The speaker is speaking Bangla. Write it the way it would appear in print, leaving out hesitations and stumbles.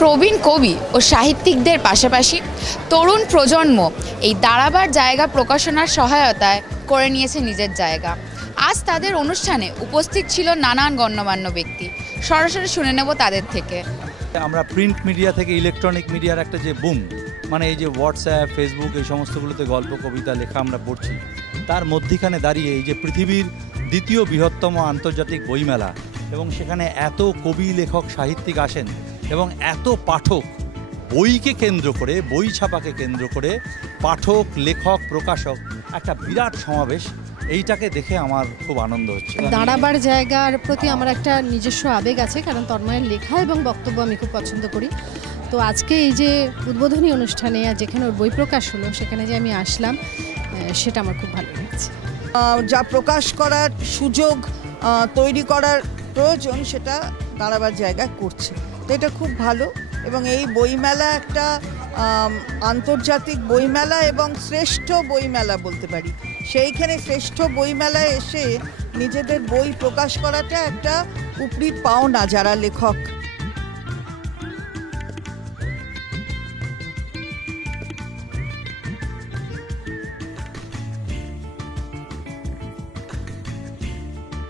প্রবীণ কবি ও সাহিত্যিকদের পাশাপাশি তরুণ প্রজন্ম এই দাঁড়াবার জায়গা প্রকাশনার সহায়তায় করে নিয়েছে নিজের জায়গা। আজ তাদের অনুষ্ঠানে উপস্থিত ছিল নানান গণ্যমান্য ব্যক্তি। সরাসরি শুনে নেব তাদের থেকে। আমরা প্রিন্ট মিডিয়া থেকে ইলেকট্রনিক মিডিয়ার একটা যে বুম, মানে এই যে হোয়াটসঅ্যাপ, ফেসবুক, এই সমস্তগুলোতে গল্প, কবিতা লেখা আমরা পড়ছি, তার মধ্যিখানে দাঁড়িয়ে এই যে পৃথিবীর দ্বিতীয় বৃহত্তম আন্তর্জাতিক বইমেলা, এবং সেখানে এত কবি, লেখক, সাহিত্যিক আসেন এবং এত পাঠক, বইকে কেন্দ্র করে, বই ছাপাকে কেন্দ্র করে পাঠক, লেখক, প্রকাশক, একটা বিরাট সমাবেশ। এইটাকে দেখে আমার খুব আনন্দ হচ্ছে। দাঁড়াবার জায়গার প্রতি আমার একটা নিজস্ব আবেগ আছে, কারণ তন্ময়ের লেখা এবং বক্তব্য আমি খুব পছন্দ করি। তো আজকে এই যে উদ্বোধনী অনুষ্ঠানে যেখানে ওর বই প্রকাশ হলো, সেখানে যে আমি আসলাম, সেটা আমার খুব ভালো লেগেছে। যা প্রকাশ করার সুযোগ তৈরি করার প্রয়োজন, সেটা দাঁড়াবার জায়গা করছে। তো এটা খুব ভালো, এবং এই বইমেলা একটা আন্তর্জাতিক বইমেলা এবং শ্রেষ্ঠ বইমেলা বলতে পারি। সেইখানে শ্রেষ্ঠ বইমেলায় এসে নিজেদের বই প্রকাশ করাটা একটা উপরি পাওনা যারা লেখক